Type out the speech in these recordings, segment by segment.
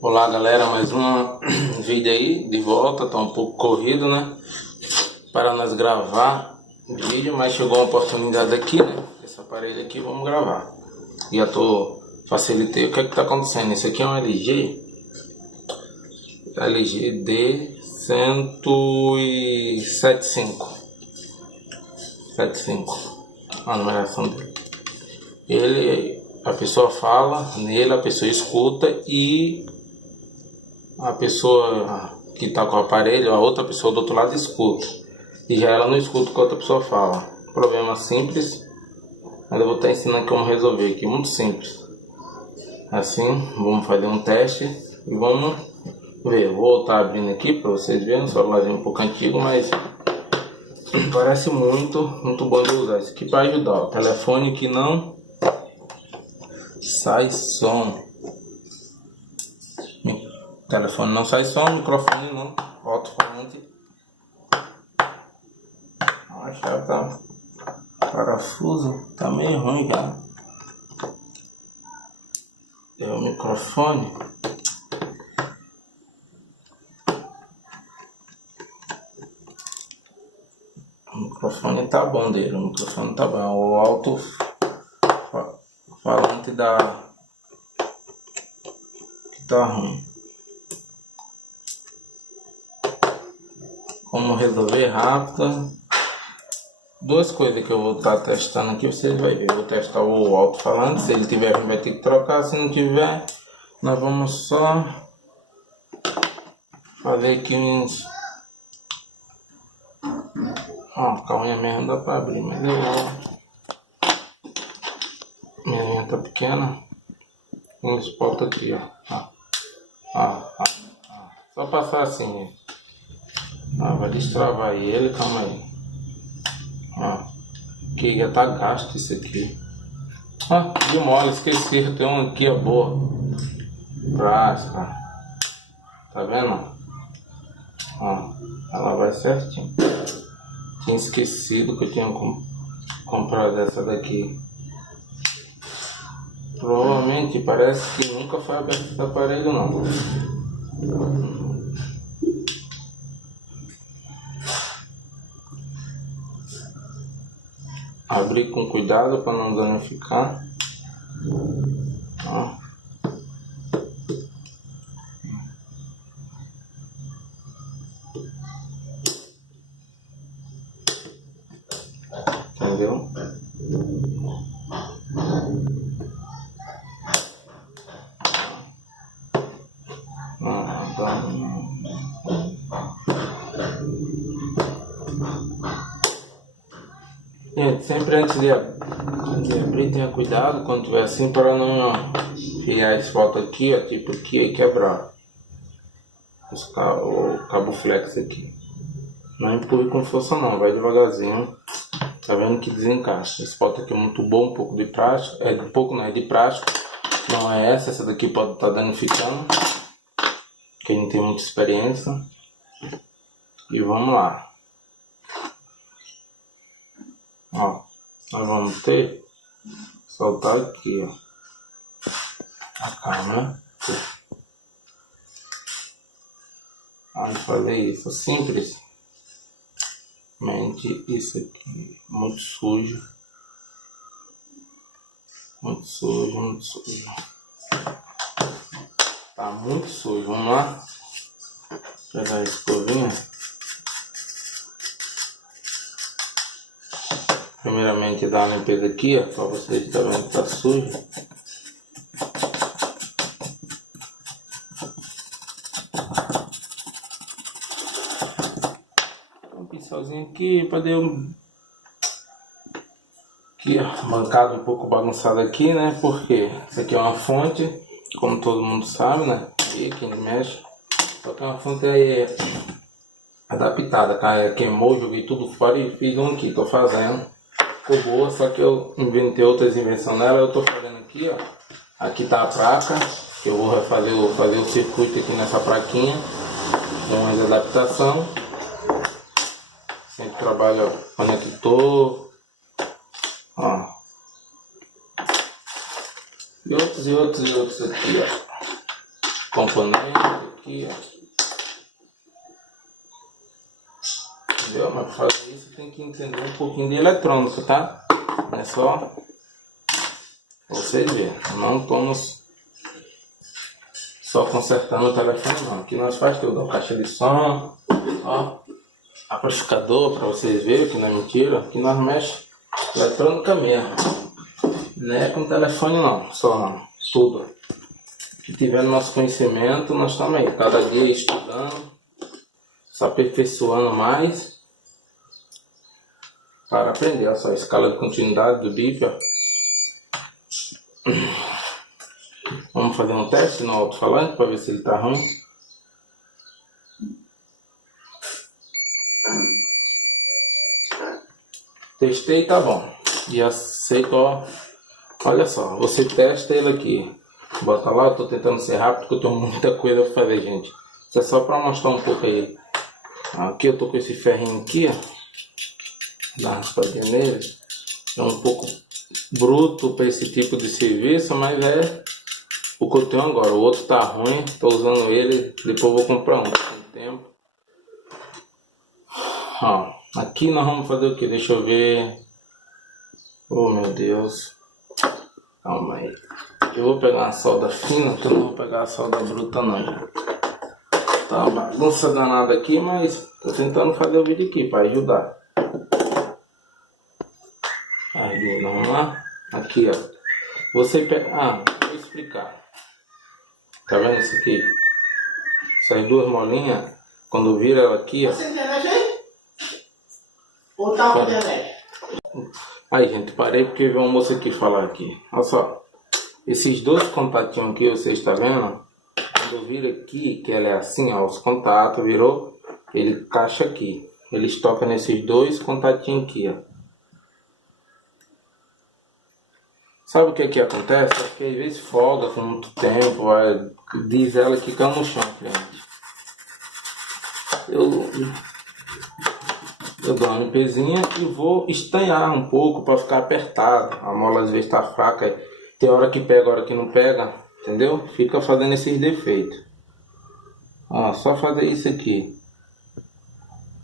Olá galera, mais um vídeo aí de volta, tá um pouco corrido, né? Para nós gravar vídeo, mas chegou uma oportunidade aqui, né? Esse aparelho aqui, vamos gravar. Já facilitei. O que é que tá acontecendo? Esse aqui é um LG D107575, a numeração dele. A pessoa fala nele, a pessoa escuta e a pessoa que está com o aparelho, a outra pessoa do outro lado escuta. E já ela não escuta o que a outra pessoa fala. Problema simples, mas eu vou estar ensinando como resolver aqui, muito simples. Assim, vamos fazer um teste e vamos ver. Vou estar abrindo aqui para vocês verem, o celularzinho um pouco antigo, mas parece muito bom de usar. Isso aqui para ajudar. O telefone que não sai som. O telefone não sai som, microfone não, alto-falante. A chave tá, parafuso tá meio ruim já. É o microfone. O microfone tá bom dele, o microfone tá bom. O alto-falante que tá ruim. Como resolver rápido. Duas coisas que eu vou estar testando aqui, vocês vão ver. Eu vou testar o alto-falante, se ele tiver ruim vai ter que trocar, se não tiver, nós vamos só fazer aqui uns... Ó, com a unha mesmo dá pra abrir, mas eu vou... Minha unha tá pequena. Uns pontos aqui, ó. Só passar assim, gente. Vai destravar ele, calma aí. Que já tá gasto isso aqui. De mole, esqueci, tem um aqui, boa. Plástica. Tá vendo? Ela vai certinho. Tinha esquecido que eu tinha comprado essa daqui. Provavelmente parece que nunca foi aberto esse aparelho não. Abrir com cuidado para não danificar. Entendeu? Gente, sempre antes de abrir, tenha cuidado quando tiver assim para não enfiar esse volta aqui, tipo aqui e quebrar o cabo flex aqui. Não empurre com força não, vai devagarzinho. Tá vendo que desencaixa. Esse pote aqui é muito bom, um pouco de plástico. É de plástico. Não é essa daqui pode estar danificando. Quem não tem muita experiência. E vamos lá. Nós vamos soltar aqui, a câmera. Vamos fazer isso, simplesmente isso aqui, muito sujo, tá muito sujo. Vamos lá, pegar a escovinha. Primeiramente dar uma limpeza aqui, para vocês estar vendo que tá sujo. Um pincelzinho aqui para dar aqui, bancada um pouco bagunçada aqui, né? Porque isso aqui é uma fonte, como todo mundo sabe, né? E quem mexe, só que é uma fonte aí adaptada, cara. Queimou, joguei tudo fora e fiz um aqui, tô fazendo. Ficou boa, só que eu inventei outras invenções nela. Eu tô fazendo aqui, ó. Aqui tá a placa, que eu vou fazer o circuito aqui nessa plaquinha. Com umas adaptação. Sempre trabalho conector. E outros aqui, ó. componentes aqui, ó. Entendeu? Mas para fazer isso tem que entender um pouquinho de eletrônica, tá? Não é só vocês verem. Não estamos só consertando o telefone não. Aqui nós faz tudo, ó, caixa de som, ó, amplificador para vocês verem que não é mentira. Aqui nós mexemos eletrônica mesmo. Não é com telefone não, só não. Tudo. Que tiver no nosso conhecimento, nós estamos aí, cada dia estudando, se aperfeiçoando mais para aprender. Olha só a escala de continuidade do bip, ó. Vamos fazer um teste no alto-falante para ver se ele está ruim. Testei, tá bom. Já sei qual. Olha só, você testa ele aqui. Bota lá, eu tô tentando ser rápido porque eu tenho muita coisa para fazer, gente. Isso é só para mostrar um pouco aí. Aqui eu tô com esse ferrinho aqui, ó. Dá uma raspadinha nele. É um pouco bruto para esse tipo de serviço, mas é o que eu tenho agora. O outro tá ruim, tô usando ele, depois eu vou comprar um, tem tempo. Ó, aqui nós vamos fazer o que? Deixa eu ver. Oh meu Deus. Calma aí. Eu vou pegar uma solda fina, que eu não vou pegar a solda bruta não. Tá uma bagunça danada aqui, mas tô tentando fazer o vídeo aqui para ajudar. Aí, vamos lá. Aqui, ó. Você pega... vou explicar. Tá vendo isso aqui? Essas duas molinhas, quando vira ela aqui, ó. Você internet aí? Ou tá com internet? Aí, gente, parei porque veio uma moça aqui falar aqui. Olha só. Esses dois contatinhos aqui, vocês estão vendo? Quando vira aqui, que ela é assim, ó. Os contatos virou, ele encaixa aqui. Eles tocam nesses dois contatinhos aqui, ó. Sabe o que que acontece? É que às vezes folga com muito tempo, diz ela que cai no chão, cliente. Eu dou uma limpezinha e vou estanhar um pouco para ficar apertado. A mola às vezes está fraca, tem hora que pega, hora que não pega, entendeu? Fica fazendo esses defeitos. Ó, só fazer isso aqui.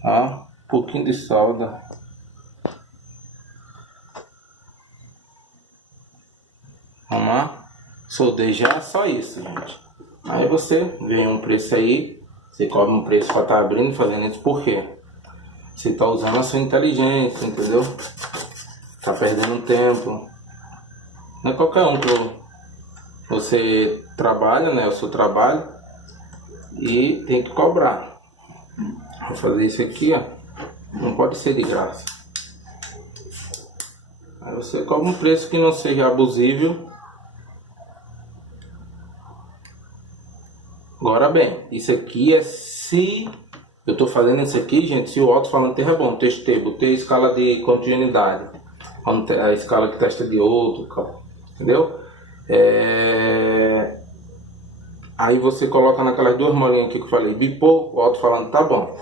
Ó, um pouquinho de solda. Vamos lá, soldei já, só isso, gente. Aí você vem um preço aí, você cobra um preço para estar abrindo e fazendo isso, por quê? Você está usando a sua inteligência, entendeu? Tá perdendo tempo. Não é qualquer um que você trabalha, né? O seu trabalho e tem que cobrar. Vou fazer isso aqui, ó. Não pode ser de graça. Aí você cobra um preço que não seja abusivo. Agora bem, isso aqui é se eu estou fazendo isso aqui, gente, se o alto-falante é bom. Testei, botei a escala de continuidade, a escala que testa de outro, entendeu? Aí você coloca naquelas duas molinhas aqui que eu falei, bipou, o alto-falante tá bom.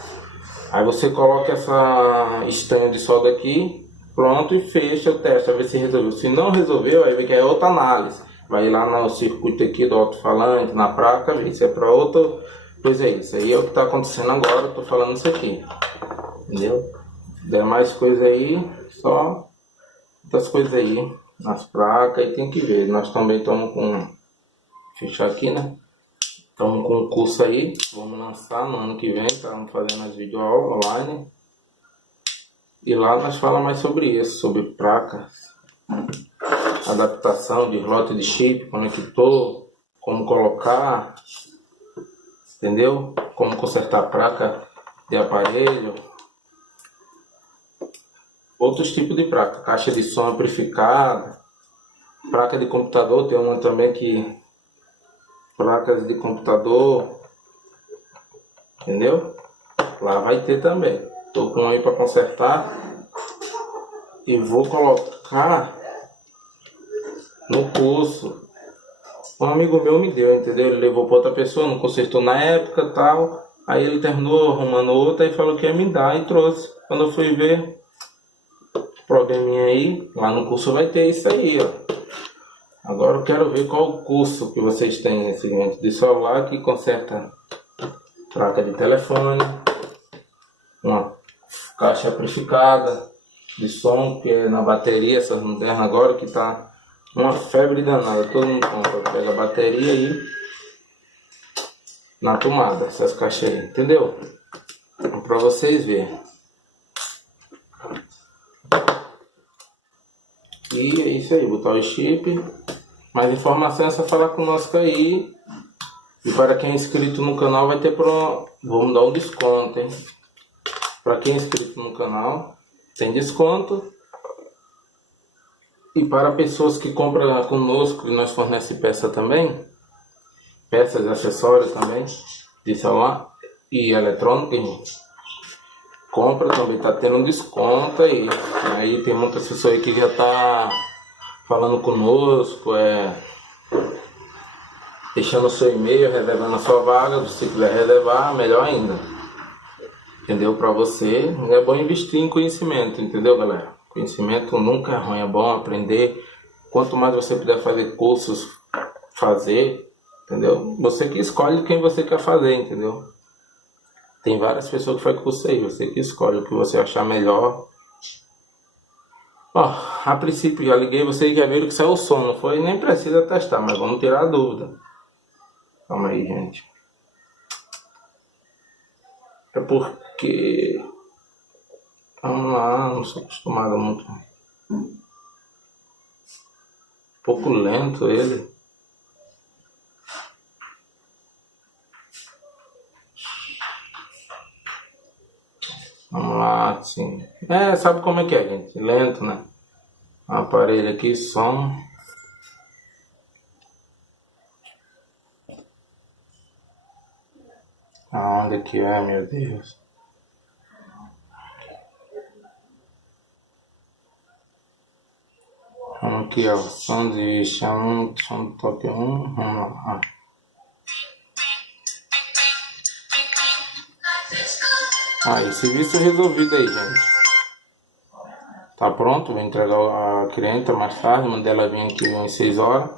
Aí você coloca essa estanha de solda aqui, pronto, e fecha o teste, a ver se resolveu. Se não resolveu, aí vê que é outra análise. Vai lá no circuito aqui do alto-falante, na placa, ver se é para outra coisa. Isso aí é o que está acontecendo agora, eu tô falando isso aqui. Entendeu? Der mais coisa aí, só outras coisas aí, nas placas, aí tem que ver. Nós também estamos com... fechar aqui, né? Estamos com um curso aí, vamos lançar no ano que vem, estamos fazendo as videoaulas online. E lá nós falamos mais sobre isso, sobre placas, adaptação de slot de chip, conector, como colocar, entendeu? Como consertar a placa de aparelho. Outros tipos de placa, caixa de som amplificada, placa de computador, tem uma também que... placas de computador, entendeu? Lá vai ter também. Tô com um aí para consertar e vou colocar no curso. Um amigo meu me deu, entendeu? Ele levou para outra pessoa, não consertou na época, tal. Aí ele terminou arrumando outra e falou que ia me dar e trouxe. Quando eu fui ver, probleminha aí, lá no curso vai ter isso aí, ó. Agora eu quero ver qual o custo que vocês têm nesse gente de celular que conserta placa de telefone, uma caixa amplificada de som, que é na bateria, essas modernas agora que tá uma febre danada, todo mundo compra, pega a bateria e na tomada, essas caixas aí, entendeu? Para vocês verem. E é isso aí, botar o chip. Mais informação é só falar conosco aí. E para quem é inscrito no canal vai ter vamos dar um desconto, hein? Para quem é inscrito no canal tem desconto. E para pessoas que compram conosco, que nós fornece peça também, peças e acessórios também, de celular e eletrônico, gente, compra também, tá tendo um desconto aí. Aí tem muitas pessoas aí que já tá falando conosco, deixando o seu e-mail, reservando a sua vaga. Se quiser reservar, melhor ainda. Entendeu? Para você, é bom investir em conhecimento, entendeu, galera? Conhecimento nunca é ruim, é bom aprender. Quanto mais você puder fazer cursos, entendeu? Você que escolhe quem você quer fazer, entendeu? Tem várias pessoas que fazem curso aí, você que escolhe o que você achar melhor. Ó, a princípio já liguei, vocês já viram que saiu o som, não foi? Nem precisa testar, mas vamos tirar a dúvida. Calma aí, gente. É porque... Vamos lá, não sou acostumado muito. Um pouco lento ele. Vamos lá, assim. Sabe como é que é, gente? Lento, né? Aparelho aqui, som. Aonde que é, meu Deus? Vamos aqui, ó. Som de som top 1. Vamos lá. Aí, serviço resolvido aí, gente. Tá pronto, vou entregar a cliente mais tarde, mandei ela vir aqui umas 6 horas.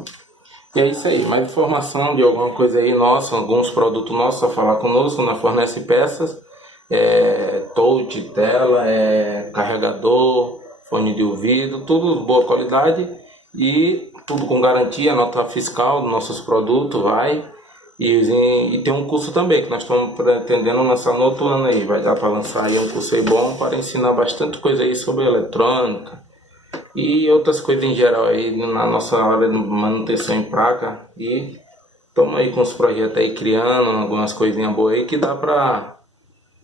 E é isso aí, mais informação de alguma coisa aí nossa, alguns produtos nossos, só falar conosco, nós fornece peças, touch, tela, carregador, fone de ouvido, tudo de boa qualidade e tudo com garantia, nota fiscal dos nossos produtos, e tem um curso também que nós estamos pretendendo lançar no outro ano aí. Vai dar para lançar aí um curso aí bom para ensinar bastante coisa aí sobre eletrônica e outras coisas em geral aí na nossa área de manutenção em placa. E estamos aí com os projetos aí criando algumas coisinhas boas aí que dá para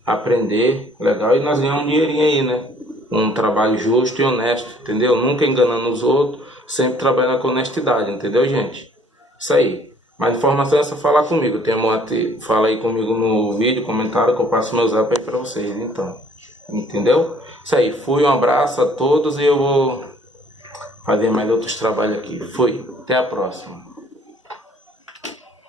aprender legal e nós ganhamos um dinheirinho aí, né? Um trabalho justo e honesto, entendeu? Nunca enganando os outros, sempre trabalhando com honestidade, entendeu, gente? Isso aí. Mais informação é só falar comigo. Fala aí comigo no vídeo, comentário, que eu passo meu zap aí pra vocês, então. Entendeu? Isso aí. Fui, um abraço a todos e eu vou fazer mais outros trabalhos aqui. Fui. Até a próxima.